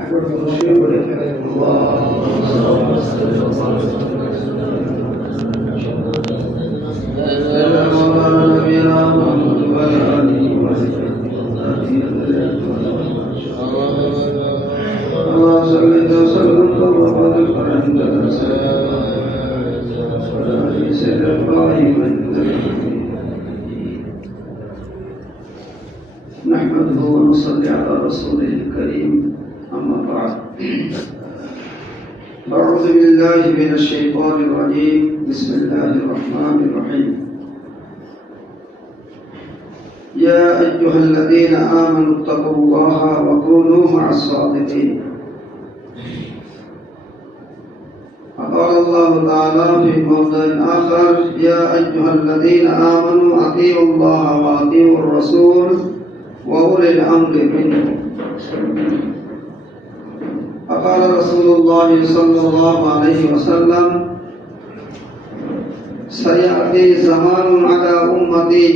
একবার শুরু করে ফেলেন। نحمده ونصلي على رسوله الكريم أما بعد أعوذ بالله من الشيطان الرجيم بسم الله الرحمن الرحيم يا أيها الذين آمنوا اتقوا الله وكونوا مع الصادقين قال الله تعالى في موضع آخر يا أيها الذين آمنوا أطيعوا الله وأطيعوا الرسول وأولي الأمر منكم فقال رسول الله صلى الله عليه وسلم سيأتي زمان على أمتي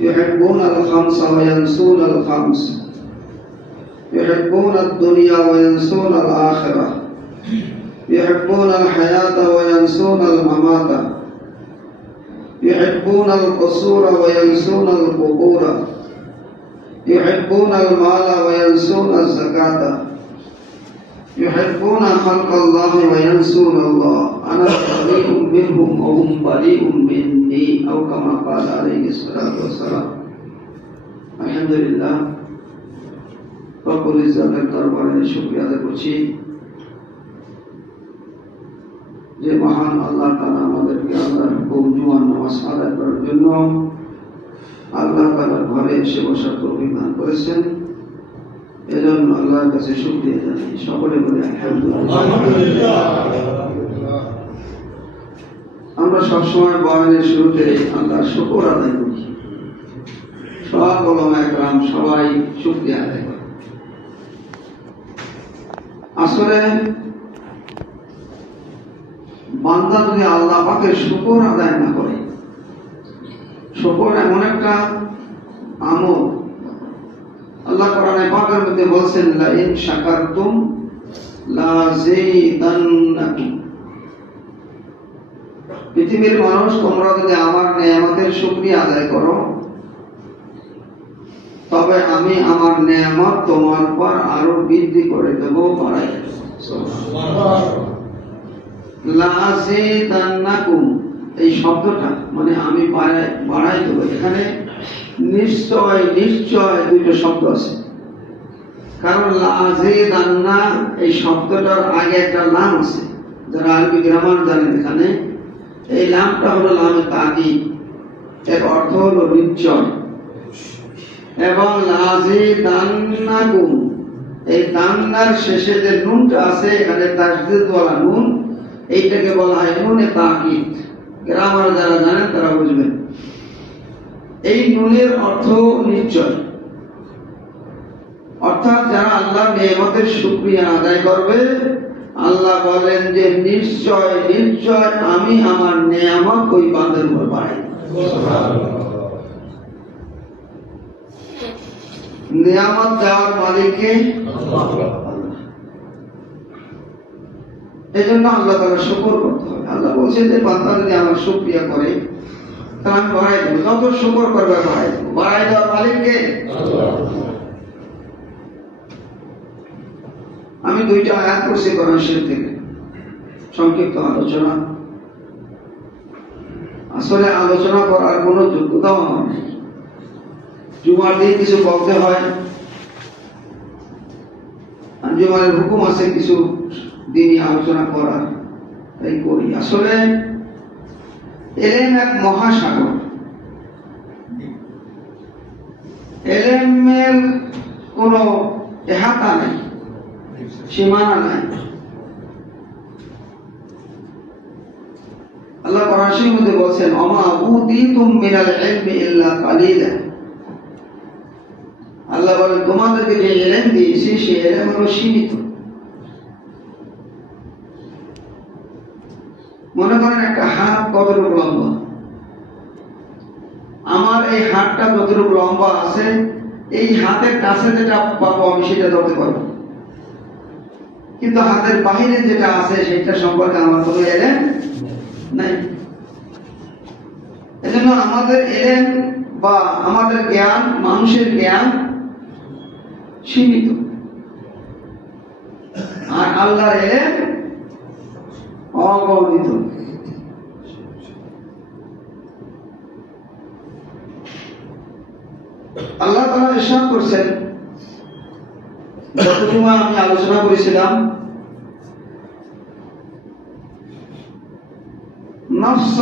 يحبون الخمس وينسون الخمس يحبون الدنيا وينسون الآخرة يحبون الحياة وينسون الممات يحبون القصور وينسون القبور يحبون المال وينسون الزكاة يحبون خلق الله وينسون الله أنا بريء منهم وهم بريء مني أو كما قال عليه الصلاة والسلام الحمد لله رب العزة দরবারে শুকরিয়া আদায় করছি যে মহান আল্লাহ তাআলা আমাদেরকে আল্লাহর হুকুম জুমার নামাজ আদায় করার জন্য আল্লাহ তাআলার ঘরে এসে বসার তৌফিক দান করেছেন। এজন্য আল্লাহর কাছে শুকরিয়া জানাই। সকলে বলে আলহামদুলিল্লাহ। আমরা সবসময় বয়ানের শুরুতে আল্লাহর শুকর আদায় করি। সব ওলামা একরাম সবাই শুকরিয়া আদায় করে। আসলে বান্দা যদি আল্লাহ পাকের শুকর আদায় না করে, শুকর এমন একটা আমল, আল্লাহ কোরআনে পাকের মধ্যে বলছেন লা ইন শাকারতুম লাযীদান্নাকুম। পৃথিবীর মানুষ তোমরা যদি আমার নেয়ামতের শুকরিয়া আদায় করো তবে আমি আমার নেয়ামত তোমার উপর আরো বৃদ্ধি করে দেব, বাড়াই দেব। সুবহানাল্লাহ। লাযীদান্নাকুম এই শব্দটা মানে আমি বাড়াই দেব। এখানে নিশ্চয় নিশ্চয় দুটো শব্দ আছে, কারণ লাযীদান্না এই শব্দটার আগে একটা লাম আছে। যারা আরবি গ্রামার জানেন এখানে এই লামটা হলো লামে তাকিদ, এর অর্থ হলো নিশ্চয়। এবং লাযীদান্নাকুম এই দান্নার শেষে যে নুনটা আছে এখানে তাসদীদ ওয়ালা নুন, এইটাকে বলা হয় নুনে তাকিদ। গ্রামার যারা জানেন তারা বুঝবেন। এই নুনের অর্থ নিশ্চয়, অর্থাৎ যারা আল্লাহর নেয়ামতের শুকরিয়া আদায় করবে আল্লাহ বলেন যে নিশ্চয় নিশ্চয় আমি আমার নেয়ামত ওই বান্দার উপর বাড়াই দেব। সুবহানাল্লাহ। নেয়ামত দেওয়ার মালিক কে? আল্লাহ। এজন্য আল্লাহ তাআলা শুকর করতে হবে। আল্লাহ বলছেন যে বান্দা যদি আমার শুকরিয়া করে তাহলে আমি বাড়াই দেব। যত শুকর করবে বাড়াই দেব। বাড়াই দেওয়ার মালিক কে? আল্লাহ। আমি দুইটা আয়াত পড়ছি কোরআন শরীফ থেকে, সংক্ষিপ্ত আলোচনা। আসলে আলোচনা করার কোন যোগ্যতাও আমার নেই। জুমার দিন কিছু বলতে হয়, আঞ্জুমানের হুকুম আছে কিছু দিনই আলোচনা করার, তাই করি। আসলে এলেম এক মহাসাগর। এলেমের কোন এহাতা নাই, সীমানা নাই। আল্লাহ কোরআনের মধ্যে বলছেন ওমা উতিতুম মিনাল ইলমি ইল্লা কালিলা। আল্লাহ বলেন তোমাদেরকে যে ইলম দিয়েছি সে ইলম হলো সীমিত। মনে করেন একটা হাত কতটুকু লম্বা, আমার এই হাতটা যতটুকু লম্বা আছে এই হাতের কাছে যেটা পাবো আমি সেটা ধরতে পারবো, কিন্তু হাতের বাহিরে যেটা আছে সেটা সম্পর্কে আমার কোনো এলেম নাই। এজন্য আমাদের এলেম বা আমাদের জ্ঞান, মানুষের জ্ঞান সীমিত, আর আল্লাহর এলেম অগণিত। আল্লাহ তাআলা ইরশাদ করছেন, যতটুকু আমি আলোচনা করেছিলাম, নফস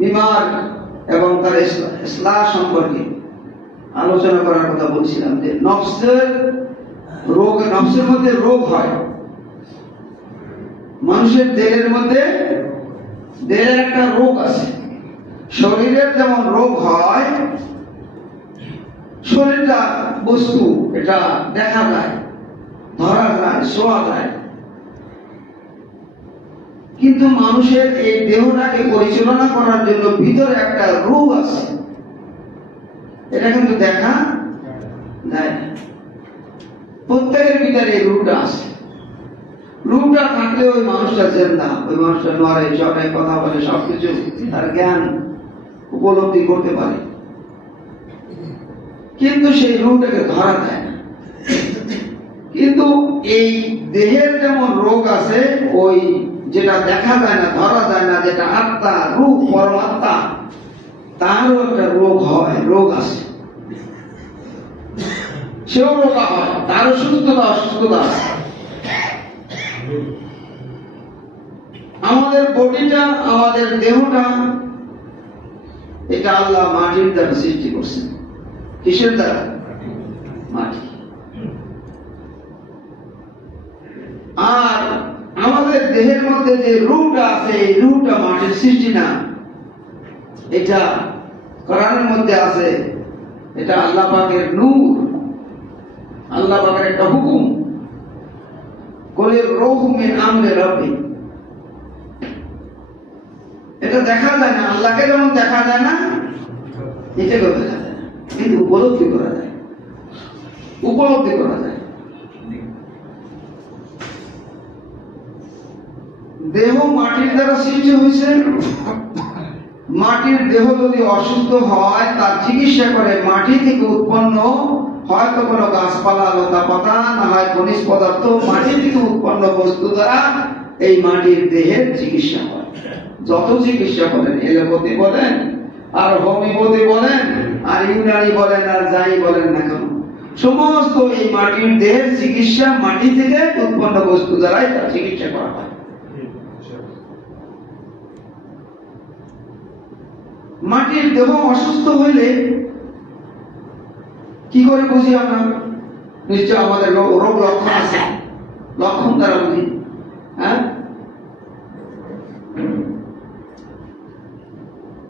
বিমার এবং তার ইসলাহ সম্পর্কে আলোচনা করার কথা বলছিলাম, যে নফসের রোগ, নফসের মধ্যে রোগ হয়। মানুষের দেহের মধ্যে দেহের একটা রোগ আছে। শরীরের যেমন রোগ হয়, শরীরটা বস্তু, এটা দেখা যায়, ধরা যায়, ছোঁয়া যায়, কিন্তু মানুষের এই দেহটাকে পরিচালনা করার জন্য ভিতরে একটা রোগ আছে, এটা কিন্তু দেখা যায় না। প্রত্যেকের ভিতরে এই রোগটা আছে। রোগটা থাকলে ওই মানুষটা জেন্দা, ওই মানুষটা নড়ে, চড়ে, কথা বলে, সবকিছু তার জ্ঞান উপলব্ধি করতে পারে, কিন্তু সেই রোগটাকে ধরা যায় না। কিন্তু এই দেহের যেমন রোগ আছে, ওই যেটা দেখা যায় না, ধরা যায় না, যেটা আত্মা, রূপ, পরমাত্মা, তারও একটা রোগ হয়, রোগ আছে, সেও রোগা হয়, তারও সুস্থতা অসুস্থতা আছে। আমাদের বডিটা, আমাদের দেহটা, এটা আল্লাহ মাটির দ্বারা সৃষ্টি করছেন। কিসের দ্বারা? মাটি। আর আমাদের দেহের মধ্যে যে রূহটা আছে, এই রূহটা মাটির সৃষ্টি না, এটা কোরআনের মধ্যে আছে, এটা আল্লাহ পাকের নূর, আল্লাহ পাকের একটা হুকুম। কুলির রূহু মিন আমরি রাব্বি। এটা দেখা যায় না, আল্লাহকে যেমন দেখা যায় না, এটাকেও দেখা যায় না, কিন্তু উপলব্ধি করা যায়, উপলব্ধি করা যায়। দেহ মাটির দ্বারা সৃষ্টি হয়েছে। মাটির দেহ যদি অসুস্থ হয়, তার চিকিৎসা করে মাটি থেকে উৎপন্ন হয়তো কোনো গাছপালা, লতা পাতা, না হয় খনিজ পদার্থ, মাটি থেকে উৎপন্ন বস্তু দ্বারা এই মাটির দেহের চিকিৎসা হয়। যত চিকিৎসা বলেন, এলোপ্যাথি বলেন, আর হোমিওপ্যাথি বলেন, আর ইউনানি বলেন, আর যাই বলেন না কেন, সমস্ত এই মাটির দেহের চিকিৎসা মাটি থেকে উৎপন্ন বস্তু দ্বারাই তার চিকিৎসা করা হয়। মাটির দেহ অসুস্থ হইলে কি করে বুঝি আমরা? নিশ্চয় আমাদের রোগ লক্ষণ আছে, লক্ষণ দ্বারা বুঝি। হ্যাঁ,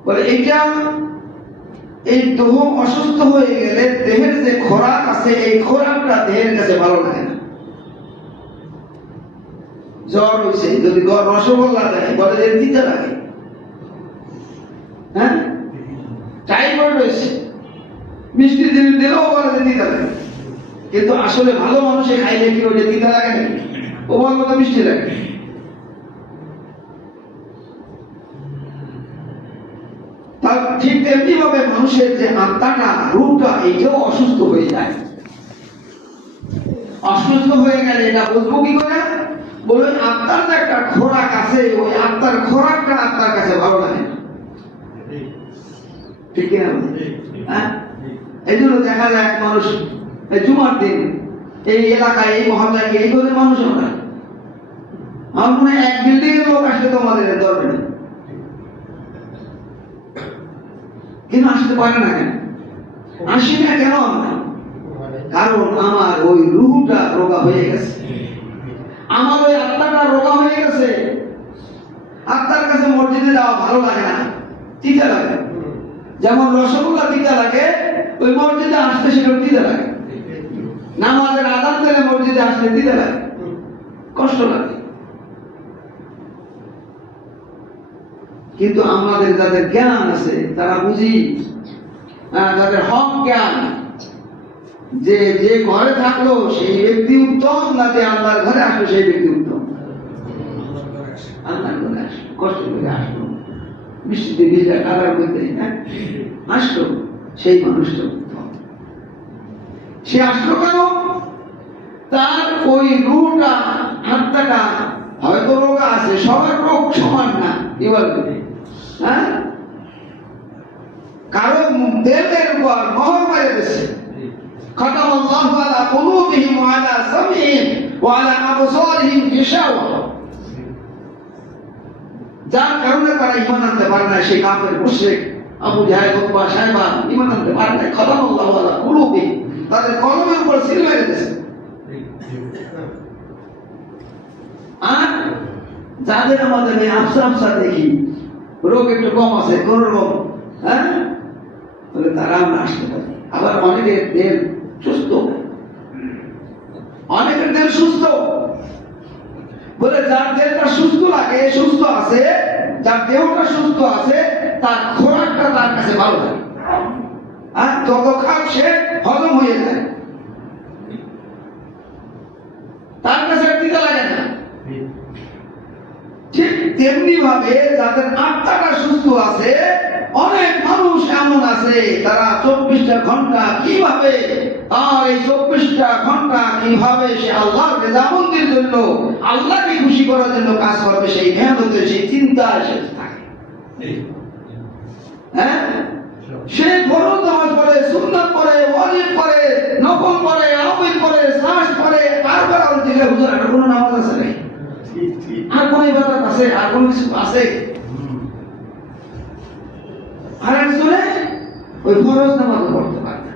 বলে এটা, এই দেহ অসুস্থ হয়ে গেলে দেহের যে খোরাক আছে, এই খোরাকটা দেহের কাছে ভালো লাগে না। জ্বর হয়েছে, যদি রসগোল্লা দেয়, বলে যে দিতে লাগে। হ্যাঁ, টাইফয়েড হয়েছে, মিষ্টি জিনিস দিলেও বলে যে দিতে লাগে, কিন্তু আসলে ভালো মানুষে খাইলে কি ওটা দিতে লাগে না? ও বলবো তো মিষ্টি লাগে। তার ঠিক তেমনি ভাবে মানুষের যে আত্মাটা, রূপটা, এইটাও অসুস্থ হয়ে যায়। অসুস্থ হয়ে গেলে এটা বুঝবো কি করে? বলে আত্মার যে একটা খোরাক আছে, ওই আত্মার খোরাকটা আত্মার কাছে ভালো লাগে না। ঠিক কিনা? হ্যাঁ, এই জন্য দেখা যায় এক মানুষ জুমার দিন এই এলাকায়, এই মহল্লায়, এই দলের মানুষ আমরা, আমার মনে হয় 1 বিল্ডিং এর লোক আসলে তো আমাদের দরকার নেই, কিন্তু আসতে পারে না কেন? আসি না কেন আমরা? কারণ আমার ওই রূহটা রোগা হয়ে গেছে, আমার ওই আত্মাটা রোগা হয়ে গেছে। আত্মার কাছে মসজিদে যাওয়া ভালো লাগে না, তিতা লাগে। যেমন রসগোল্লা তিতা লাগে, ওই মসজিদে আসতে সেটা তিতা লাগে। নামাজের আযান দিলে মসজিদে আসতে তিতা লাগে, কষ্ট লাগে। কিন্তু আমাদের যাদের জ্ঞান আছে, তারা বুঝি যাদের হক জ্ঞান, যে যে ঘরে থাকলো সেই ব্যক্তি উত্তম, না যে আল্লাহর ঘরে আসলো সেই ব্যক্তি উত্তম? আল্লাহর ঘরে আসলো, কষ্ট করে আসলো, বৃষ্টিতে ভিজা কাদার মধ্যে আসলো, সেই মানুষটা উত্তম। সে আসলো কেন? তার ওই রূহটা, আত্মাটা হয়তো রোগ আছে, সবার রোগ সমান না, কি বলবে? হ্যাঁ, কারো দেহের উপর মোহর মেরে দিয়েছে। খাতামাল্লাহু আলা কুলুবিহিম ওয়া আলা সামইহিম ওয়া আলা আবসারিহিম গিশাওয়া, যার কারণে তারা ঈমান আনতে পারে না। সেই কাফের মুশরিক আবু জাহেল, উতবা, শাইবা ঈমান আনতে পারে না। খাতামাল্লাহু আলা কুলুবিহিম, তাদের কলমের উপর সিল মেরে দিয়েছে। আর যাদের আমাদের এই আফসা আফসা দেখি রোগ একটু কম আছে, কোন রোগ, হ্যাঁ, বলে তারা আমরা আসতে পারি। আবার অনেকের দেহ সুস্থ, অনেকের দেহ সুস্থ, বলে যার দেহটা সুস্থ লাগে, সুস্থ আছে, যার দেহটা সুস্থ আছে, তার খোরাকটা তার কাছে ভালো লাগে, আর যত খাপ সে হজম হয়ে যায়, তার কাছে টিকা লাগে না। ঠিক তেমনি ভাবে যাদের আত্মাটা সুস্থ আছে, অনেক মানুষ এমন আছে তারা 24টা ঘন্টা কিভাবে, আর এই 24টা ঘন্টা কিভাবে সে আল্লাহর রেজামন্দির জন্য, আল্লাহকে খুশি করার জন্য কাজ করবে, সেই মেহনতে, সেই চিন্তা সে থাকে। হ্যাঁ, সে ফরজ নামাজ পড়ে, সুন্নাত পড়ে, ওয়াজিব পড়ে, নফল পড়ে, আওয়াজ পড়ে, সাজ পড়ে, তারপর আর দিলে হুজুর আর কোনো নামাজ আছে নাকি? আর কোন ইবাদত আছে? আর কোন কিছু আছে? আর একজনে ওই ফরজ নামাজ পড়তে পারে না,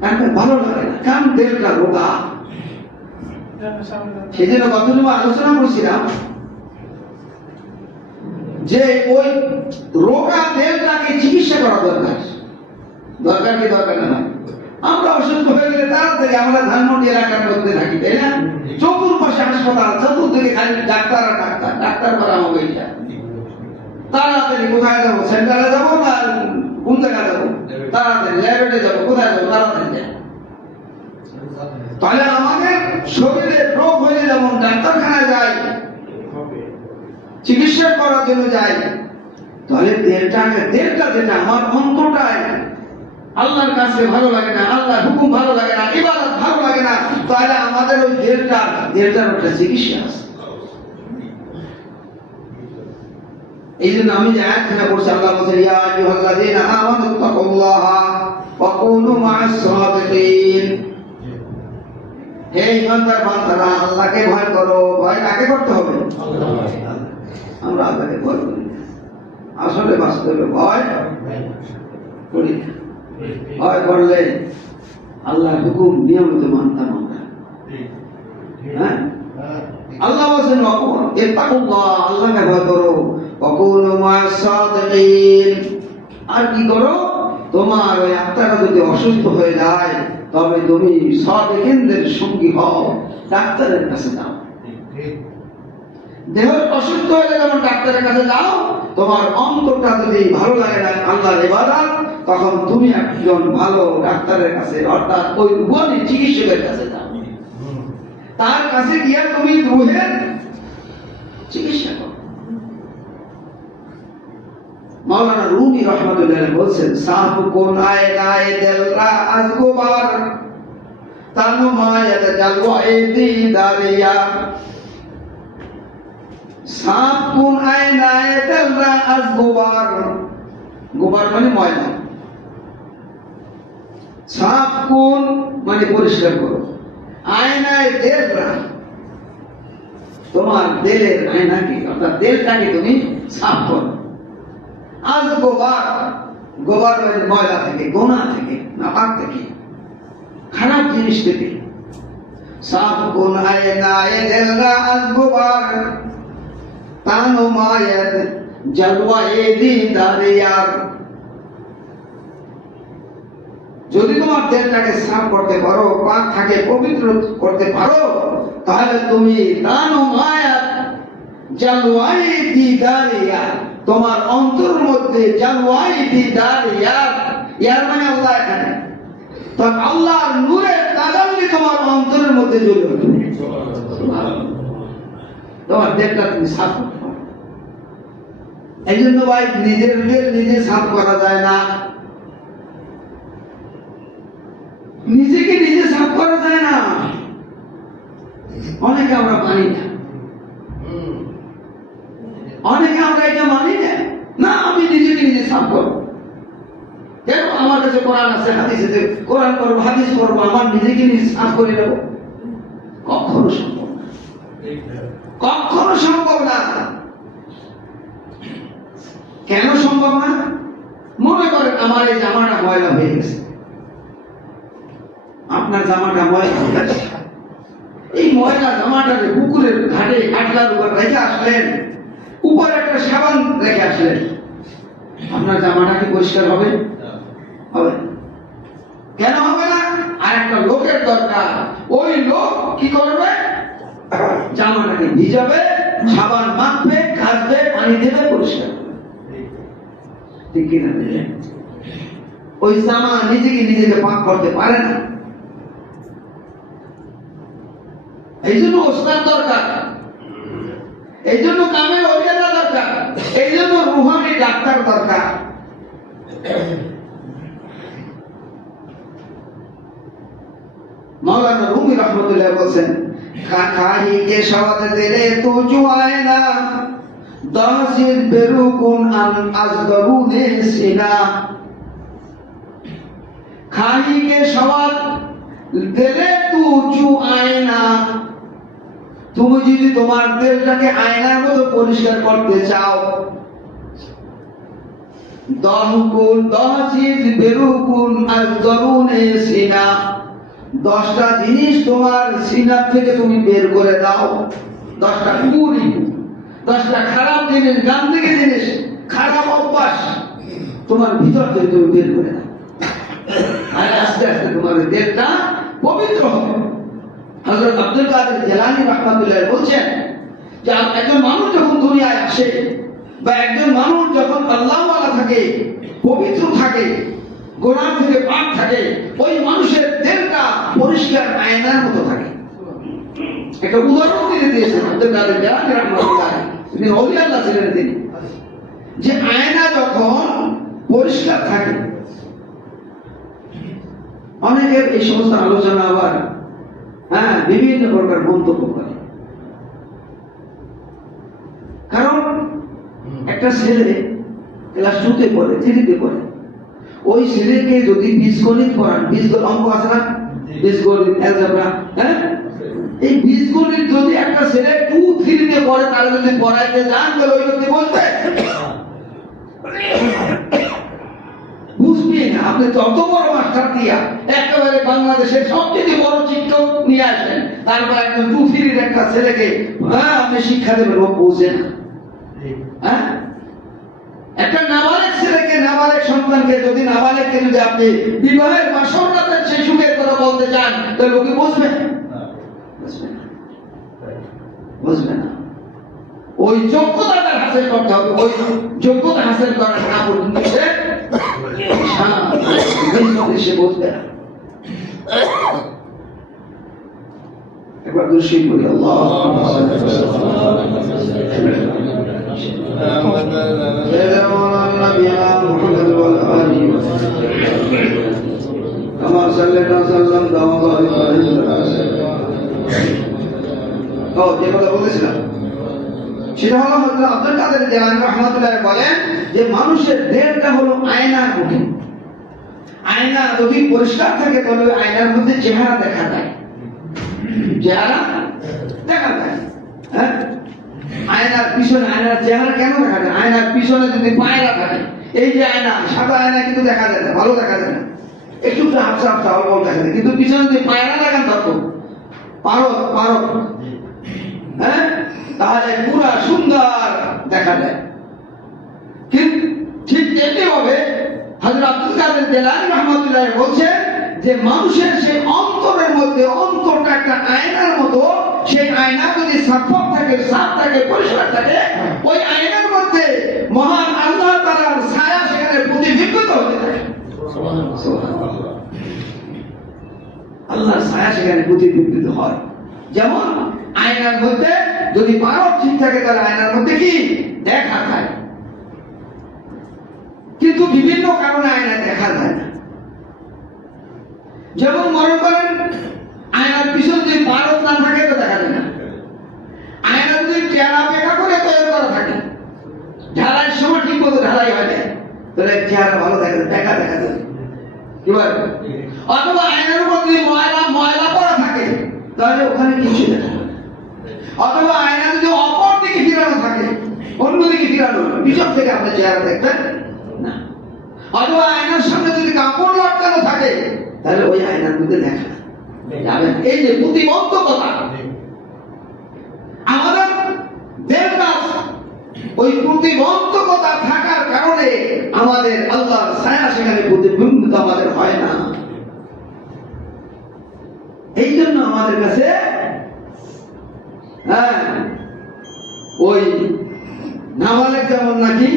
তার ভালো লাগে না, কারণ দেহটা রোগা। সেদিন কতটুকু আলোচনা করছিলাম যে ওই রোগা দেহটাকে চিকিৎসা করা দরকার। দরকার কি দরকার না? আমরা অসুস্থ হয়ে গেলে তাড়াতাড়ি, আমরা ধানমন্ডি এলাকার মধ্যে থাকি, তাই না? চতুর্পাশে হাসপাতাল, চতুর্দিকে খালি ডাক্তার আর ডাক্তার, ডাক্তার করা হবে। তাড়াতাড়ি কোথায় যাবো? সেন্টারে যাবো না কোন জায়গায় যাবো? তাড়াতাড়ি ল্যাবরেটে যাবো, কোথায় যাবো? তাড়াতাড়ি যাই। তাহলে আমাদের শরীরে রোগ হলে যেমন ডাক্তারখানায় যাই, চিকিৎসা করার জন্য যাই, তাহলে দেহটা যেটা আমার অন্তরটায় আল্লাহর কাছে ভালো লাগে না, আল্লাহর হুকুম ভালো লাগে না, ইবাদত ভালো লাগে না, তাহলে আমাদের ওই দেহটার একটা চিকিৎসা আছে। এই জন্য আমি যে আয়াতখানা পড়ছি, আল্লাহ বলছেন ইয়া আইয়ুহাল্লাযীনা আমানু তাকুল্লাহা ওয়া কুনু মা'আস সাদিকিন। হে ঈমানদার বান্দারা, আল্লাহকে ভয় করো। ভয় কাকে করতে হবে? আল্লাহকে। আমরা আল্লাহকে ভয় করি না, আসলে বাস্তবে ভয় করি না। ভয় করলে আল্লাহর হুকুম নিয়মিত মানতাম আমরা। হ্যাঁ, আল্লাহ বলেন ইত্তাকুল্লাহ, আল্লাহকে ভয় করো, ওয়া কুনু মা'আস সাদিকিন। আর কি করো? তোমার ওই আত্মাটা যদি অসুস্থ হয়ে যায়, তবে তুমি সাদিকিনদের সঙ্গী হও, ডাক্তারের কাছে যাও। দেহ অসুস্থ হলে যেমন ডাক্তারের কাছে যাও, তোমার অন্তরটা যদি ভালো লাগে না আল্লাহর ইবাদত, তখন তুমি একজন ভালো ডাক্তারের কাছে, অর্থাৎ ওই রুহানি চিকিৎসকের কাছে যাও। তার কাছে গিয়ে তুমি রুহের চিকিৎসা করো। মাওলানা রুমি রাহমাতুল্লাহ বলছেন, সাফকুন আয়নায়ে দিলরা আজগুবার তানুমায়াত জালওয়াইদি দারিয়া। সাফকুন আয়নায়ে দিলরা আজগুবার, গুবার মানে ময়লা, সাফকুন মানে পরিষ্কার করো, আয়নায়ে দিলরা তোমার দিলের আয়নাকে, অর্থাৎ দিলটাকে তুমি সাফ করো। আজ গোবার, গোবার মানে ময়লা থেকে, গোনা থেকে, নাপাক থেকে, খারাপ জিনিস থেকে। সাফ কুন আয়নায়ে দিলরা আজ গোবার তানুমায়াত জালওয়ায়ে দিদারিয়ার। যদি তোমার দিলটাকে সাফ করতে পারো, পাক থাকে, পবিত্র করতে পারো, তাহলে তুমি তানুমায়াত জালওয়ায়ে দিদারিয়ার, তোমার অন্তরের মধ্যে জানওয়াইতি দার ইয়ার মানে আল্লাহ এখানে, তখন আল্লাহর নূরের তাজাল্লি তোমার অন্তরের মধ্যে জ্বলে উঠবে। তোমার দেহটা তুমি সাফ করতে পারো। এই জন্য ভাই নিজের নিজে সাফ করা যায় না, নিজেকে নিজে সাফ করা যায় না। অনেকে আমরা মানি না, অনেকে আমরা এটা মানি না, না আমি নিজেকে নিজে সাফ করবো। কেন? আমার কাছে কোরআন আছে, হাদিস আছে, কোরআন পড়বো, হাদিস পড়বো, আমার নিজেকে নিজে সাফ করে নেবো। কখনো সম্ভব না, কখনো সম্ভব না। কেন সম্ভব না? মনে করেন আমার এই জামাটা ময়লা হয়ে গেছে, আপনার জামাটা ময়লা হয়ে গেছে, এই ময়লা জামাটাকে পুকুরের ঘাটে কাটলার উপর রেখে আসলেন, উপরে একটা সাবান রেখে আসলেন, আপনার জামাটা কি পরিষ্কার হবে? হবে? কেন হবে না? আর একটা লোকের দরকার, ওই লোক কি করবে? জামাটাকে ভিজাবে, সাবান মাখবে, কাচবে, পানি দেবে, পরিষ্কার করবে। ঠিক কিনা? ওই জামা নিজেকে পাক করতে পারে না। এই জন্য ওস্তাদ দরকার, এই জন্য কামেল ওলিয়ারা দরকার, এই জন্য রুহানি ডাক্তার দরকার। मौलाना रूमी रहमतुल्लाह বলেন, खाही के शवाद तेरे तू जो आए ना दासिर बेरुकुन अन अजदरुने सिना। खाही के शवाद तेरे तू जो आए ना, তুমি যদি তোমার তেলটাকে আয়নার মতো পরিষ্কার করতে চাও, দহকুন দহসিজ বেরুকুন আজদরুনে সিনা, 10টা জিনিস তোমার সিনার থেকে তুমি বের করে দাও। 10টা কুড়ি, 10টা খারাপ জিনিস, গান থেকে জিনিস, খারাপ অভ্যাস তোমার ভিতর থেকে তুমি বের করে দাও, আর আস্তে আস্তে তোমার দেহটা পবিত্র হবে। হযরত আব্দুল কাদের জিলানী রাহমাতুল্লাহ বলেন যে একজন মানুষ যখন দুনিয়ায় আসে, বা একজন মানুষ যখন আল্লাহওয়ালা থাকে, পবিত্র থাকে, গুনাহ থেকে পাক থাকে, ওই মানুষের দেহটা পরিষ্কার আয়নার মতো থাকে। একটা উদাহরণ তিনি দিয়েছেন আব্দুল কাদের জিলানী রাহমাতুল্লাহ, তিনি ওলি আল্লাহ ছিলেন তিনি, যে আয়না যখন পরিষ্কার থাকে, অনেকের এই সমস্ত আলোচনা আবার বিভিন্ন প্রকার মন্তব্য করে। কারণ একটা ছেলে ক্লাস 2-তে পড়ে, 3-তে পড়ে, ওই ছেলেকে যদি বীজগণিত পড়ান, বীজগণিত অঙ্ক আছে না, বীজগণিত অ্যালজেব্রা, এই বীজগণিত যদি একটা ছেলে 2-3-তে পড়ে, তাহলে যদি পড়াইতে যান তাহলে ওই ব্যক্তি বলবে বুঝবি না। আপনি যত বড় মাস্টার দিয়া একেবারে বাংলাদেশের সবচেয়ে বড় চিত্র নিয়ে আসেন, তারপর একজন 2-3-র একটা ছেলেকে আপনি শিক্ষা দেবেন, ও বোঝে না। একটা নাবালেক ছেলেকে, নাবালেক সন্তানকে যদি, নাবালেককে যদি আপনি বিবাহের বাসর রাতের সেই সুখের কথা বলতে চান, তাহলে লোকে বুঝবে বুঝবে না। ওই যোগ্যতা হাসিল করতে হবে, ওই যোগ্যতা হাসিল করার না পর্যন্ত সে বুঝবে না। একবার দোষী করি আল্লাহ كما صلينا وسلم وبارك عليه যে কথা বলেছিলাম সেটা হলো হযরত আব্দুল কাদের জিলানী রাহমাতুল্লাহ বলেন যে মানুষের দেহটা হলো আয়নার মতো। আয়না যদি পরিষ্কার থাকে তাহলে আয়নার মধ্যে চেহারা দেখা যায়, চেহারা দেখা যায়। আয়নার পিছনে, আয়নার চেহারা কেন দেখা যায়? আয়নার পিছনে যদি পায়রা থাকে, এই যে আয়না, সাদা আয়না কিন্তু দেখা যায় না, ভালো দেখা যায় না, একটু হাফসা হাফসা অল্প দেখা যায়, কিন্তু পিছনে যদি পায়রা লাগান থাকতো, পারক পারক, তাহলে পুরা সুন্দর দেখা যায়। কিন্তু ঠিক তেমনি ভাবে হযরত আব্দুল কাদের জিলানী রাহমাতুল্লাহ বলছেন যে মানুষের সেই অন্তরের মধ্যে, অন্তরটা একটা আয়নার মতো, সেই আয়না যদি সাফ থাকে, সাফ থাকে, পরিষ্কার থাকে, ওই আয়নার মধ্যে মহান আল্লাহ তাআলার ছায়া সেখানে প্রতিবিম্বিত হতে থাকে। আল্লাহর ছায়া সেখানে প্রতিবিম্বিত হয়। যেমন আয়নার মধ্যে যদি পারদ ঠিক থাকে তাহলে আয়নার মধ্যে কি দেখা যায়, কিন্তু বিভিন্ন কারণে আয়না দেখা যায় না। যেমন মনে করেন আয়নার পিছন যদি পারদ না থাকে তো দেখা যায় না। আয়না যদি চেহারা বেঁকা করে তৈরি করা থাকে, ঢালাইয়ের সময় ঠিক মতো ঢালাই হয় না, তাহলে চেহারা ভালো থাকে, বেঁকা দেখা যায়। কি বলে? অথবা আয়নার উপর যদি ময়লা পড়া থাকে তাহলে ওখানে কিছু দেখা যায়। অথবা আয়না যদি অপর দিকে ফিরানো থাকে, অন্যদিকে ফিরানো, পিছন থেকে আপনার চেহারা দেখবেন না। অথবা আয়নার সামনে যদি কাপড় লটকানো থাকে তাহলে ওই আয়নার মধ্যে দেখা যাবে না। এই যে প্রতিবন্ধকতা, আমাদের দেবদাস ওই প্রতিবন্ধকতা থাকার কারণে আমাদের আল্লাহর ছায়া সেখানে প্রতিবিম্বিত আমাদের হয় না। এই জন্য আমাদের কাছে ওই নাবালেক যেমন নাকি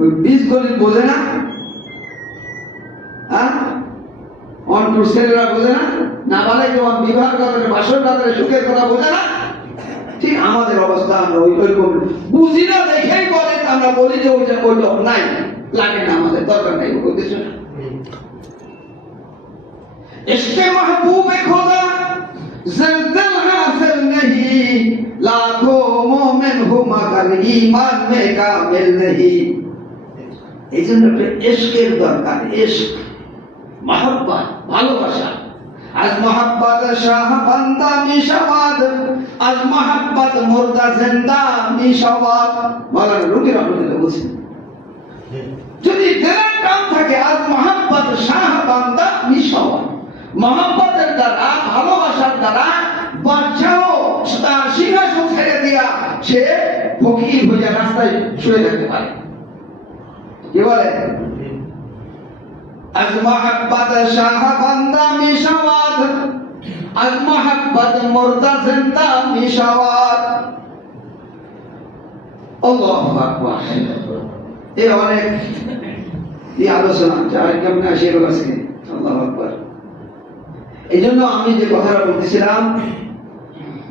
ওই 20 গণিত বোঝে না, অন্টুর ছেলেরা বোঝে না, নাবালেক যেমন বিবাহ কথা, বাসর কথা, সুখের কথা বোঝে না, ঠিক আমাদের অবস্থা আমরা ওইরকম বুঝি না, দেখেই বলে আমরা বলি যে ওইটা নাই, লাগে না, আমাদের দরকার নাই ওই কিছু না। इश्क़े महबूबे खुदा ज़ल्ज़ल हासिल नहीं, लाखों मोमिन हो मगर ईमान में कामिल नहीं। এই জন্য ইশকের দরকার, ইশক, মহব্বত, ভালোবাসা। আজ মহব্বত শাহ বান্দা মিশাওয়াদ, আজ মহব্বত মুর্দা জিন্দা মিশাওয়াদ। মাওলানা রুমি রহমাতুল্লাহ বলেছেন, যদি দিলের কাম থাকে আজ মহব্বত শাহ বান্দা মিশাওয়াদ, মহব্বতের দ্বারা, ভালোবাসার দ্বারা বাদশাহ তার সিংহাসন ছেড়ে দিয়া সে ফকির হইয়া রাস্তায় শুয়ে থাকতে পারে। কি বলে? আজ মহব্বত শাহ বান্দা মিশাওয়াদ, আজ মহব্বত মুর্দা জিন্দা মিশাওয়াদ। আল্লাহু আকবার। এই অনেক এই আলোচনা যারা কেমন আসিয়ে আছে। আল্লাহু আকবার। এই জন্য আমি যে কথাটা বলতেছিলাম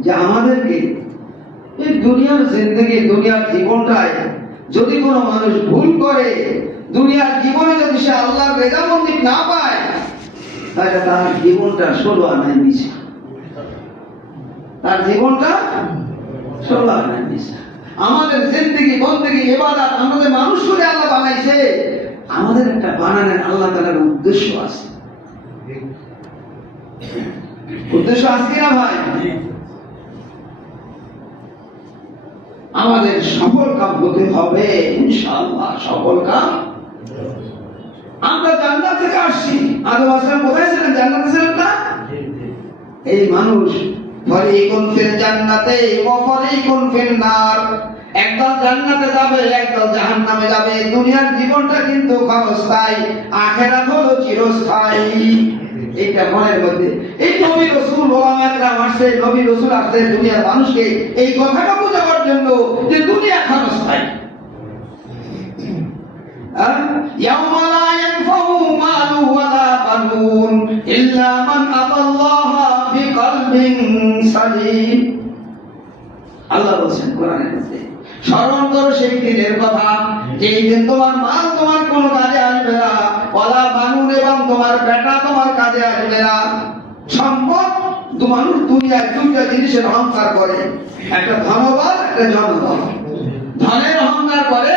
যে আমাদেরকে এই দুনিয়ার জিন্দগি, দুনিয়ার জীবনটায় যদি কোনো মানুষ ভুল করে, দুনিয়ার জীবনে যদি সে আল্লাহর রেজামন্দি না পায়, তাহলে তার জীবনটা 16 আনায় মিশা, তার জীবনটা 16 আনায় মিশা। আমাদের জিন্দগি বন্দেগি ইবাদত আমাদের মানুষ করে আল্লাহ বানাইছে, আমাদের একটা বানানোর আল্লাহ তাআলার উদ্দেশ্য আছে। উদ্দেশ্য আছে না ভাই? আমাদের সফল কাম হতে হবে ইনশাআল্লাহ, সফল কাম। আমরা জান্নাত থেকে আসছি, আদম আলাইহিস কোথায় ছিলেন? জান্নাতে ছিলেন না? এই মানুষ ফারিকুন ফিল জান্নাতে ওয়া ফারিকুন ফিন নার, একদল জান্নাতে যাবে, একদল জাহান্নামে যাবে। দুনিয়ার জীবনটা কিন্তু ক্ষণস্থায়ী, আখিরাত হলো চিরস্থায়ী। এইটা মনের মধ্যে, এই নবী রাসূল ওলামারা আসছে, নবী রাসূল আসছে দুনিয়ার মানুষকে এই কথাটা বোঝাবার জন্য যে দুনিয়া ক্ষণস্থায়ী। ইয়াউমা লা ইয়ানফাউ মালু ওয়ালা বানুন ইল্লা মান আতাল্লাহা বিকলবিন সালিম। আল্লাহ বলেন কোরআনের মধ্যে, স্মরণ করো সেই দিনের কথা, যেই দিন তোমার মাল তোমার কোনো কাজে আসবে না, ওয়ালা বানুন, এবং তোমার বেটা তোমার কাজে আসবে না। সম্পদ, মানুষ দুনিয়ায় দুইটা জিনিসের অহংকার করে, একটা ধনবান, একটা জনবল। ধনের অহংকার করে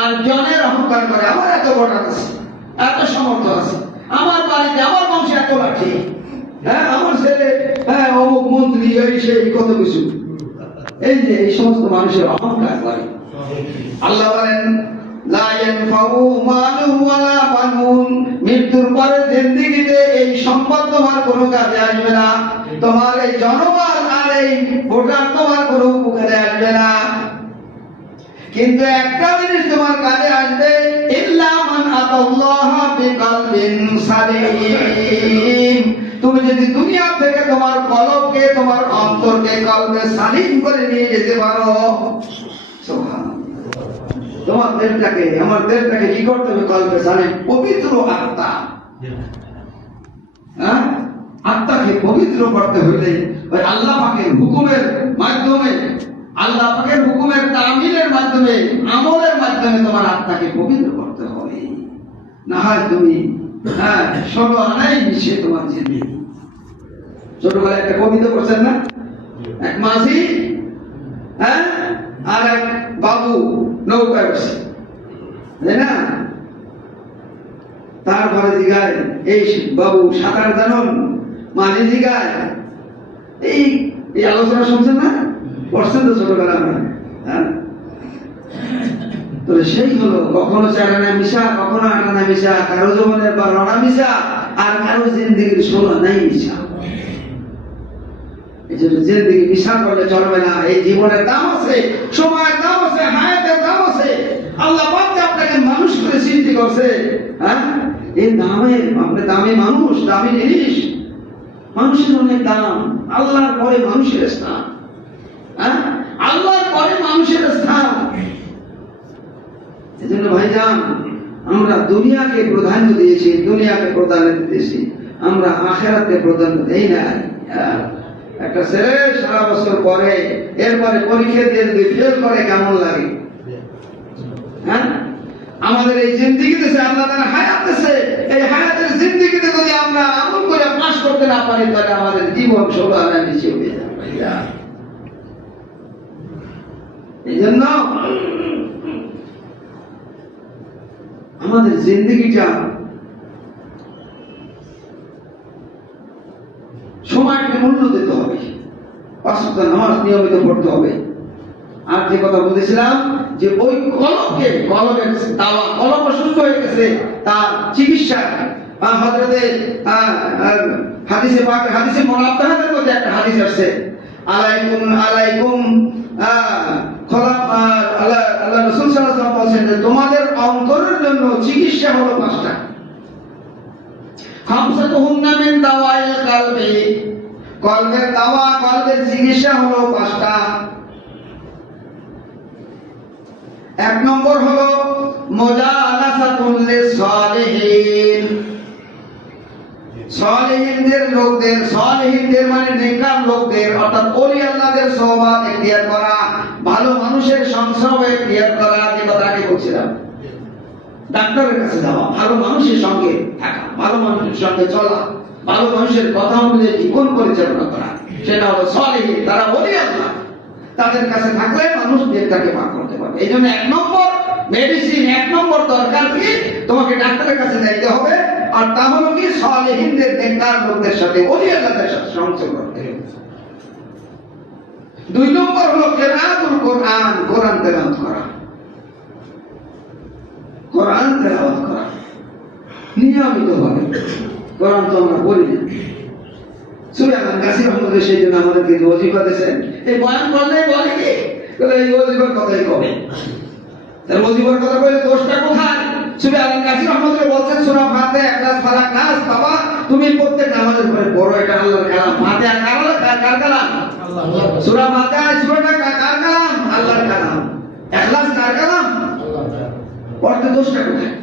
আর জনের অহংকার করে। আমার এত ভোটার আছে, এত সমর্থ আছে, আমার বাড়িতে আমার বংশে এত লাঠি, আমার ছেলে অমুক মন্ত্রী, এই সেই কত কিছু। এই যে এই সমস্ত মানুষের অহংকার করে। আল্লাহ বলেন লা ইয়ানফাউ মালু ওয়ালা বানুন, মৃত্যুর পরে জিন্দেগিতে এই সম্পদ তোমার কোনো কাজে আসবে না, তোমার এই জনবল আর এই ভোটার তোমার কোনো উপকারে আসবে না। কিন্তু একটা জিনিস তোমার কাজে আসবে, ইল্লা মান আতাল্লাহা বিকলবিন সালিম। তুমি যদি দুনিয়া থেকে তোমার কলবকে, তোমার অন্তরকে কলবে সালিম করে নিয়ে যেতে পারো, সুবহানাল্লাহ। তোমার দেহটাকে, আমার দেহটাকে কি করতে হবে? কলবে জানে পবিত্র আত্মা, হ্যাঁ, আত্মাকে পবিত্র করতে হইলে ওই আল্লাহ পাকের হুকুমের মাধ্যমে, আল্লাহ পাকের হুকুমের তামিলের মাধ্যমে, আমলের মাধ্যমে তোমার আত্মাকে পবিত্র করতে হবে। না হয় তুমি ষোলো আনাই মিশে তোমার জিন্দেগি। ছোটবেলায় একটা কবিতা করছেন না, এক মাঝি আর এক বাবু নৌকায় বসে, তাই না? তারপরে জিগায়, এই বাবু সাঁতার জানুন? মাঝি জিগায়, এই আলোচনা শুনছেন না, পড়ছেন তো ছোটবেলা আমরা, হ্যাঁ? তাহলে সেই হলো, কখনো চারানা মিশা, কখনো আটানা মিশা, কারো জীবনের বা রণা মিশা, আর কারো জিন্দিগির ষোলো নাই মিশা। এই জন্য জিন্দিগি মিশা করলে চলবে না। এই জীবনের দাম আছে, সময়ের দাম আছে, হায়াতের দাম আছে। আল্লাহ পাক আপনাকে মানুষ করে সৃষ্টি করছে, হ্যাঁ? এই দামে, আপনি দামি মানুষ, দামি জিনিস, মানুষের অনেক দাম। আল্লাহর পরে মানুষের স্থান, হ্যাঁ, আল্লাহর পরে মানুষের স্থান। এই জন্য ভাইজান, আমরা দুনিয়াকে প্রাধান্য দিয়েছি, দুনিয়াকে প্রাধান্য দিয়েছি, আমরা আখিরাতকে প্রাধান্য দেই না। একটা ছেলে সারা বছর পরে এরপরে পরীক্ষা দিয়ে যদি ফেল করে কেমন লাগে? হ্যাঁ, আমাদের এই জিন্দিগিতে আল্লাহ তাআলা হায়াত দিয়েছে, এই হায়াতের জিন্দিগিতে যদি আমরা আমল করে পাস করতে না পারি, তাহলে আমাদের জীবন ষোলো আনা নিচে হয়ে যাবে। এই জন্য আমাদের জিন্দিগিটা সময়কে মূল্য দিতে হবে, পাঁচ ওয়াক্ত নামাজ নিয়মিত পড়তে হবে। আর যে কথা বলেছিলাম যে ওই কলমকে, কলমের দাওয়া, কলম অসুস্থ হয়ে গেছে, তার চিকিৎসা হযরতে হাদিসে পাক, হাদিসে মুনাফাহাতের মধ্যে একটা হাদিস আছে, আলাইকুম আলাইকুম আল্লাহ রাসূল সাল্লাল্লাহু আলাইহি ওয়াসাল্লাম বলেন যে তোমাদের অন্তরের জন্য চিকিৎসা হলো পাঁচটা। খামসাতুহুন্না মিন দাওয়াইল কলবি, কলবের দাওয়া, কলবের চিকিৎসা হলো পাঁচটা। এক নম্বর হলো মুজালাসাতুল লিসালিহিন, সালেহিনদের লোকদের, সালেহিনদের মানে নেককার লোকদের, অর্থাৎ ওলি আল্লাহদের সোহবত এখতিয়ার করা, ভালো মানুষের সংসর্গ এখতিয়ার করা। যে কথা আগে বলছিলাম, ডাক্তারের কাছে যাওয়া, ভালো মানুষের সঙ্গে থাকা, ভালো মানুষের সঙ্গে চলা, ভালো মানুষের কথা অনুযায়ী জীবন পরিচালনা করা, সেটা হলো সালেহিন। তারা ওলি আল্লাহ, তাদের কাছে থাকলে মানুষ দেহটাকে পাক করতে পারবে। এই জন্য এক নম্বর মেডিসিন, এক নম্বর দরকার কি, তোমাকে ডাক্তারের কাছে যাইতে হবে। আর তা হলো কি, সালেহিনদের, নেককার লোকদের সাথে, ওলি আল্লাহদের সাথে সংযোগ করতে হবে। দুই নম্বর হলো কিরাআতুল কোরআন, কোরআন তেলাওয়াত করা, কোরআন তেলাওয়াত করা নিয়মিতভাবে। কোরআন তো আমরা পড়ি না। সূরা আল-কাসির রহমাতুল্লাহ সেই জন্য আমাদেরকে ওয়াজিফা দিয়েছেন, এই বয়ান করলে বলে কি, এই ওয়াজিফার কথাই কবে, তার ওয়াজিফার কথা বলে দোষটা কোথায়? সূরা আল-কাসির রহমাতুল্লাহ বলেন সূরা ফাতিহা, ইখলাস, ফালাক, নাস, বাবা তুমি প্রত্যেক নামাজের পরে পড়ো, এটা আল্লাহর কালাম। ফাতিহা কার কালাম? আল্লাহ। সূরা ফাতিহা, সূরাটা কার কালাম? আল্লাহর কালাম। ইখলাস কার কালাম? আল্লাহর কালাম। পড়তে দোষটা কোথায়?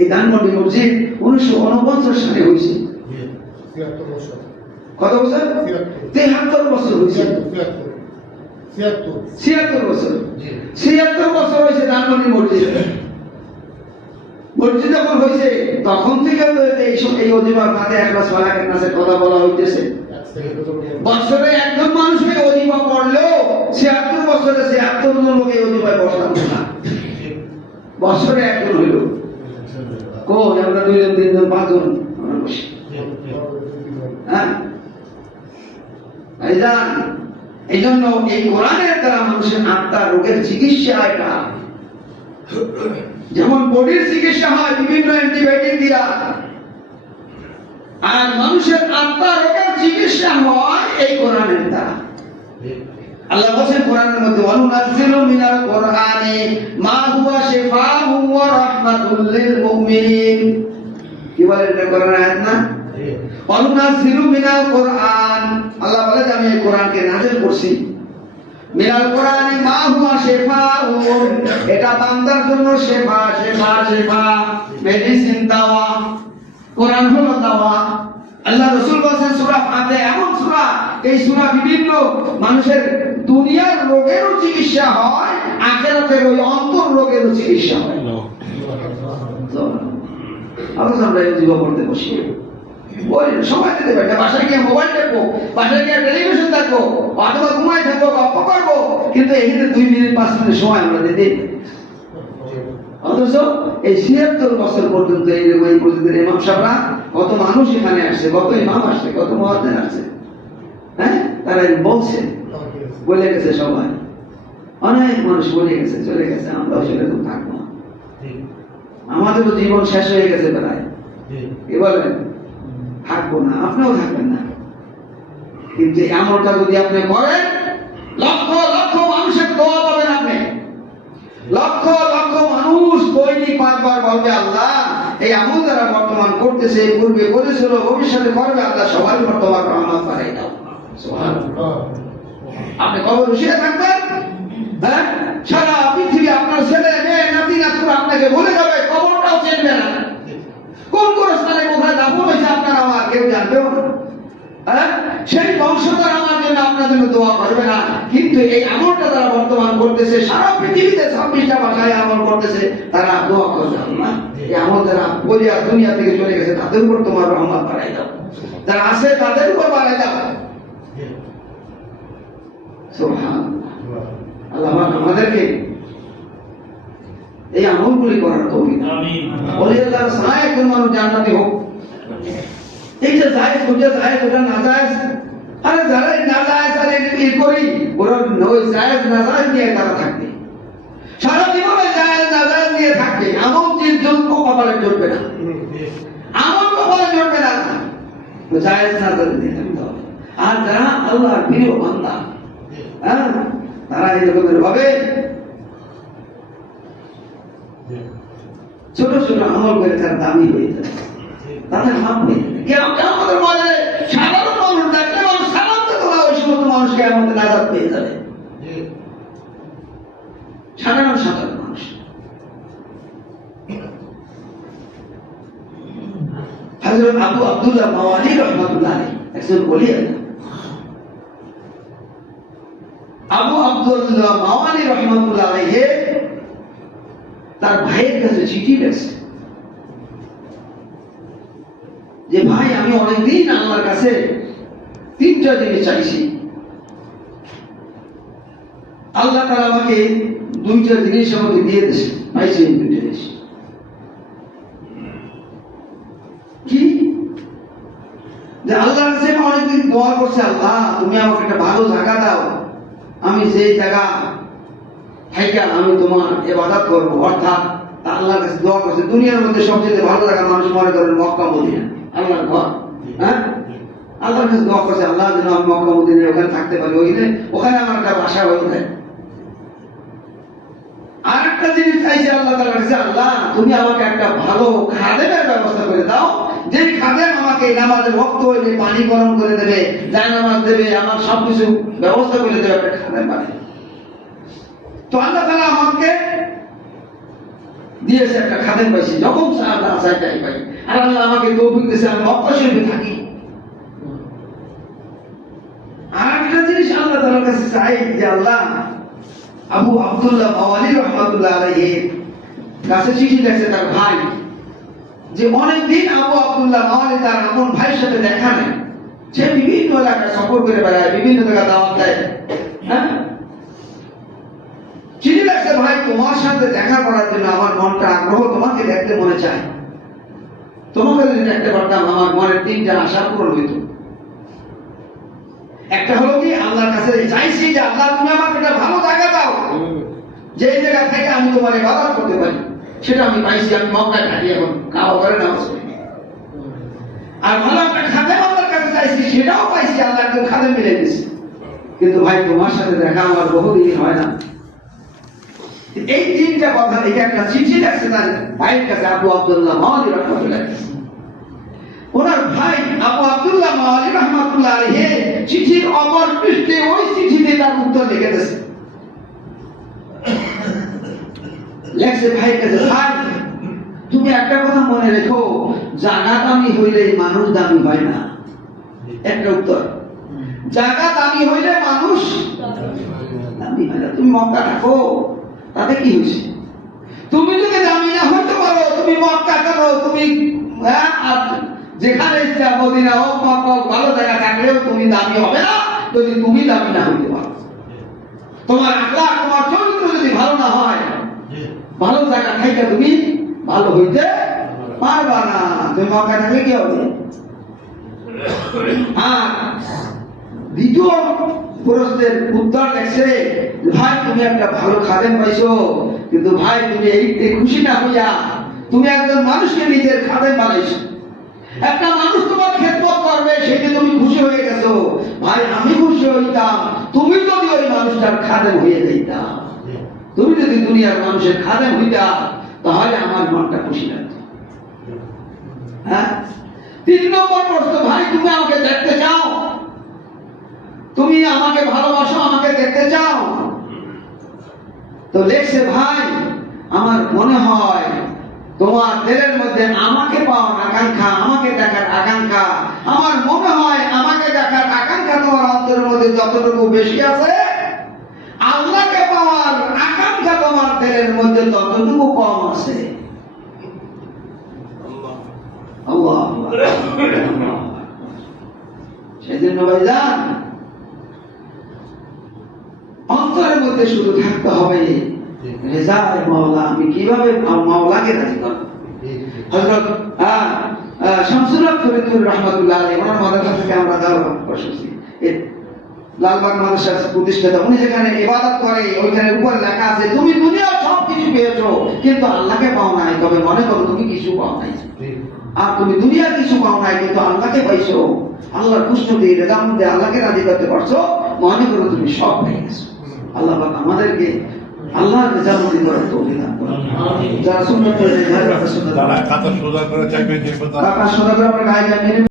এই ধানমন্ডি মসজিদ 1949 সালে হয়েছে। কত বছর? 73 বছর হয়েছে। 76 বছর, 76 বছর হয়েছে ধানমন্ডি মসজিদ। মসজিদ যখন হয়েছে তখন থেকে এই ওজিফার ফাতিহা, ইখলাস, ফালাক, নাসের কথা বলা হইতেছে। বছরে একজন মানুষকে ওজিফা পড়লেও 76 বছরে 76 জন লোক এই ওজিফায় বসলাম না। বছরে একজন হইল, কই আমরা 2 জন 3 জন 5 জন আমরা বসি, হ্যাঁ? এই জন্য এই কোরআনের দ্বারা মানুষের আত্মার রোগের চিকিৎসা, এটা যেমন বডির চিকিৎসা হয় বিভিন্ন অ্যান্টিবায়োটিক দিয়া, আর মানুষের আত্মার রোগের চিকিৎসা হয় এই কোরআনের দ্বারা। আল্লাহ বলেন কোরআনের মধ্যে, ওয়ানুনাজ্জিলু মিনাল কোরআনি মা হুয়া শিফাউন ওয়া রাহমাতুল লিল মুমিনিন। কি বলে এটা কোরআন আয়াত না? ওয়ানুনাজ্জিলু মিনাল কোরআন, আল্লাহ বলে আমি এই কোরআনকে নাযিল করছি মিনাল কোরআনি মা হুয়া শিফাউন, এটা বান্দার জন্য শিফা শিফা শিফা, মেডিসিন দাওয়া। কোরআন হলো দাওয়া। আল্লাহ রাসূল বলেছেন সূরা ফাতিহা এমন সূরা, এই সূরা বিভিন্ন মানুষের দুনিয়ার রোগেরও চিকিৎসা হয়, আখিরাতের ওই অন্তর রোগেরও চিকিৎসা হয়। তো আমরা এই জীবন করতে বসি, ওই সময় দিতে পারি না, বাসায় গিয়ে মোবাইল দেখবো, বাসায় গিয়ে টেলিভিশন দেখবো, অথবা ঘুমাই থাকবো, গল্প করবো, কিন্তু এখানে 2 মিনিট 5 মিনিট সময় আমরা দিতে। অথচ এই ৭৬ বছর পর্যন্ত এই মসজিদের ইমাম সাহেবরা, কত মানুষ এখানে আসছে, কত ইমাম আসছে, কত মুয়াজ্জিন আসছে, হ্যাঁ, তারা বলছে, বলে গেছে সবাই, অনেক মানুষ বলে গেছে, চলে গেছে, আমরাও সেরকম থাকবো না, আমাদেরও জীবন শেষ হয়ে গেছে প্রায়, কি বলেন, থাকবো না, আপনিও থাকবেন না। কিন্তু এমনটা যদি আপনি করেন, লক্ষ লক্ষ মানুষের দোয়া পাবেন আপনি, লক্ষ লক্ষ মানুষ দৈনিক 5 বার বলবে, আল্লাহ এই আমল যারা বর্তমান করতেছে, পূর্বে করেছিল, ভবিষ্যতে করবে, আল্লাহ সবাই বর্তমান রহমত বাড়াই দাও। সুবহানাল্লাহ। আপনি কবর বসে থাকবেন, হ্যাঁ, সারা পৃথিবী আপনার ছেলে মেয়ে নাতি নাতনি আপনাকে বলে যাবে, কবরটাও চিনবে না, কোন কোন স্থানে কোথায় দাফন হয়েছে আপনার আমার কেউ জানবেও না, হ্যাঁ, সেই বংশধর আমার জন্য আপনার জন্য দোয়া করবে না। কিন্তু এই আমলটা তারা বর্তমান করতেছে, সারা পৃথিবীতে 26টা ভাষায় আমল করতেছে, তারা দোয়া করবে, আল্লাহ এই আমল যারা বলিয়া দুনিয়া থেকে চলে গেছে তাদের উপর তোমার রহমত বাড়াই দাও, যারা আছে তাদের উপর বাড়াই দাও। সুবহানাল্লাহ। আল্লাহ আমাদেরকে এই আমলগুলি করার তৌফিক দান। আমিন। বলি আল্লাহর সাহায্যে একজন মানুষ জান্নাতি হোক। এই যে জায়েজ ওটা জায়েজ ওটা না জায়েজ, আরে যারা না জায়েজ আরে এই করি, ওরা নয় জায়েজ না জায়েজ নিয়ে তারা থাকবে, সারা জীবনে জায়েজ না জায়েজ নিয়ে থাকবে, আমল জন্য কপালে জড়বে না, আমল কপালে জড়বে না, জায়েজ না জায়েজ নিয়ে থাকতে হবে। আর যারা আল্লাহর প্রিয় বান্দা, হ্যাঁ, তারা এরকমের ভাবে ছোট ছোট আমল করে তার দামি হয়ে যায়, তাদের মাপ হয়ে যাবে। আমাদের বলে সাধারণ মানুষ দেখলে মানুষ সালাম দিতে না, ওই সমস্ত মানুষকে আমাদের নাজাত পেয়ে যাবে, সাধারণ সাধারণ মানুষ। হযরত আবু আব্দুল্লাহ মাওয়ালি রাহমাতুল্লাহ আলাইহি একজন ওলি আল্লাহ, আবু আব্দুল্লাহ মাওয়ালি রাহমাতুল্লাহ আলাইহি তার ভাইয়ের কাছে চিঠি লিখছে যে ভাই আমি অনেকদিন আল্লাহর কাছে 3টা জিনিস চাইছি, আল্লাহ তাআলা আমাকে 2টা জিনিস আমাকে দিয়ে দিয়েছে, পাইছি 2টা জিনিস। কি? যে আল্লাহর কাছে অনেকদিন দোয়া করছে, আল্লাহ তুমি আমাকে একটা ভালো জায়গা দাও, আমি সেই জায়গা থেকে আমি তোমার ইবাদত করব। অর্থাৎ আল্লাহর কাছে দোয়া করছে, দুনিয়ার মধ্যে সবচেয়ে ভালো জায়গা মানুষ মনে করেন মক্কা মদিনা, আল্লাহর ঘর, হ্যাঁ, আল্লাহর কাছে দোয়া করছে, আল্লাহ যেন আমি মক্কা মদিনা ওখানে থাকতে পারি, ওখানে আমার একটা বাসা হয়ে যায়। আর একটা জিনিস চাইছে আল্লাহ তাআলার কাছে, আল্লাহ তুমি আমাকে একটা ভালো খাদেমের ব্যবস্থা করে দাও, যে খাদেম আমাকে নামাজের ওয়াক্ত হইলে পানি গরম করে দেবে, জায়নামাজ দেবে, আমার সবকিছু ব্যবস্থা করে দেবে, একটা খাদেম বানিয়ে। তো আল্লাহ তাআলা আমাকে দিয়েছে, একটা খাদেম পাইছি, যখন আল্লাহ চাইটাই পাই। আর আল্লাহ আমাকে তৌফিক দিয়েছে আমি মক্কা শরীফে থাকি। আর একটা জিনিস আল্লাহ তাআলার কাছে চাই যে আল্লাহ আবু আব্দুল্লাহ মাওয়ালি রাহমাতুল্লাহ আলাইহি কাছে চিঠি লিখেছে তার ভাই, যে অনেকদিন আবু আব্দুল্লাহ মাওয়ালি তার আপন ভাইয়ের সাথে দেখা নেই, সে বিভিন্ন এলাকায় সফর করে বেড়ায়, বিভিন্ন জায়গায় দাওয়াত দেয়, হ্যাঁ, চিঠি লিখছে, ভাই তোমার সাথে দেখা করার জন্য আমার মনটা আগ্রহ, তোমাকে দেখতে মনে চায়, তোমাকে যদি দেখতে পারতাম আমার মনের 3টা আশা পূরণ হইত। একটা হলো কি, আল্লাহর কাছে চাইছি যে আল্লাহ তুমি আমাকে একটা ভালো জায়গা দাও, যে জায়গা থেকে আমি তোমার ইবাদত করতে পারি, সেটা আমি পাইছি, আমি মক্কায় থাকি, এখন কাবা করে নামাজ পড়ি। আর ভালো একটা খাদেম আল্লাহর কাছে চাইছি, সেটাও পাইছি, আল্লাহ একজন খাদেম মিলে দিয়েছে। কিন্তু ভাই তোমার সাথে দেখা আমার বহুদিন হয় না। এই 3টা কথা লিখে একটা চিঠি লিখছে তার ভাইয়ের কাছে, আবু আব্দুল্লাহ মাওয়ালি রাহমাতুল্লাহ আলাইহি। ওনার ভাই আবু আব্দুল্লাহ মাওয়ালি রাহমাতুল্লাহ আলাইহি চিঠির অপর পৃষ্ঠে ওই চিঠিতে তার উত্তর লিখে দিয়েছে। লেখছে ভাইয়ের কাছে, ভাই তুমি একটা কথা মনে রেখো, জায়গা দামি হইলে মানুষ দামি হয় না। একটা উত্তর, জায়গা দামি হইলে মানুষ দামি হয় না। তুমি মক্কা থাকো, তাতে কি হয়েছে? তুমি যদি দামি না হইতে পারো, তুমি মক্কা থাকো, তুমি যেখানে ইচ্ছা মদিনা হোক, মক্কা হোক, ভালো জায়গা থাকলেও তুমি দামি হবে না যদি তুমি দামি না হইতে পারো। তোমার আখলাক, তোমার চরিত্র যদি ভালো না হয়, ভালো জায়গা থাইকা তুমি ভালো হইতে পারবা না। তুমি মক্কা থাকলে কি হবে? দ্বিতীয় প্রশ্নের উত্তর লেখছে, ভাই তুমি একটা ভালো খাদেম পাইছো, কিন্তু ভাই তুমি এইতে খুশি না হইয়া তুমি একজন মানুষকে নিজের খাদেম বানাইছো। একটা মানুষ তোমার খেদমত করবে, সেটা তুমি খুশি হয়ে গেছো। ভাই আমি খুশি হইতাম তুমি যদি ওই মানুষটার খাদেম হয়ে যাইতা। তুমি যদি দুনিয়ার মানুষের খাদেম হইতা, তাহলে আমার মনটা খুশি লাগতো। হ্যাঁ। 3 নম্বর প্রশ্ন, ভাই তুমি আমাকে দেখতে চাও, তুমি আমাকে ভালোবাসো, আমাকে দেখতে চাও? তো লেখছে, ভাই আমার মনে হয় তোমার দিলের মধ্যে আমাকে পাওয়ার আকাঙ্ক্ষা, আমাকে দেখার আকাঙ্ক্ষা, আমার মনে হয় আমাকে দেখার আকাঙ্ক্ষা তোমার অন্তরের মধ্যে যতটুকু বেশি আছে, আল্লাহকে পাওয়ার আকাঙ্ক্ষা তোমার দিলের মধ্যে ততটুকু কম আছে। আল্লাহ। সেজন্য ভাইজান, অন্তরের মধ্যে শুধু থাকতে হবে রেজায়ে মাওলা, আমি কিভাবে মাওলাকে রাজি করব। হযরত শামসুল হক ফরিদপুর রাহমাতুল্লাহ আলাইহি, ওনার মাদ্রাসা থেকে আমরা দাওয়াত করছি। লালবাগ মাদ্রাসা প্রতিষ্ঠাতা, উনি যেখানে ইবাদত করে ওইখানে উপর লেখা আছে, তুমি দুনিয়ার সব কিছু পেয়েছো কিন্তু আল্লাহকে পাও নাই, তবে মনে করো তুমি কিছু পাও নাই। আর তুমি দুনিয়ার কিছু পাও নাই কিন্তু আল্লাহকে পাইছো, আল্লাহর খুশনুদি রেজামতে আল্লাহকে রাজি করতে পারছো, মনে করো তুমি সব পেয়ে গেছো। আল্লাহ পাক আমাদেরকে আল্লাহর রেজামতি করার তৌফিক দান করুন। যারা সুন্নাত পড়ে যায়, যারা সুন্নাত, তারা কাতা সোজা করে চাইবে, যে কথা কাতা সোজা করে আমরা গায়ে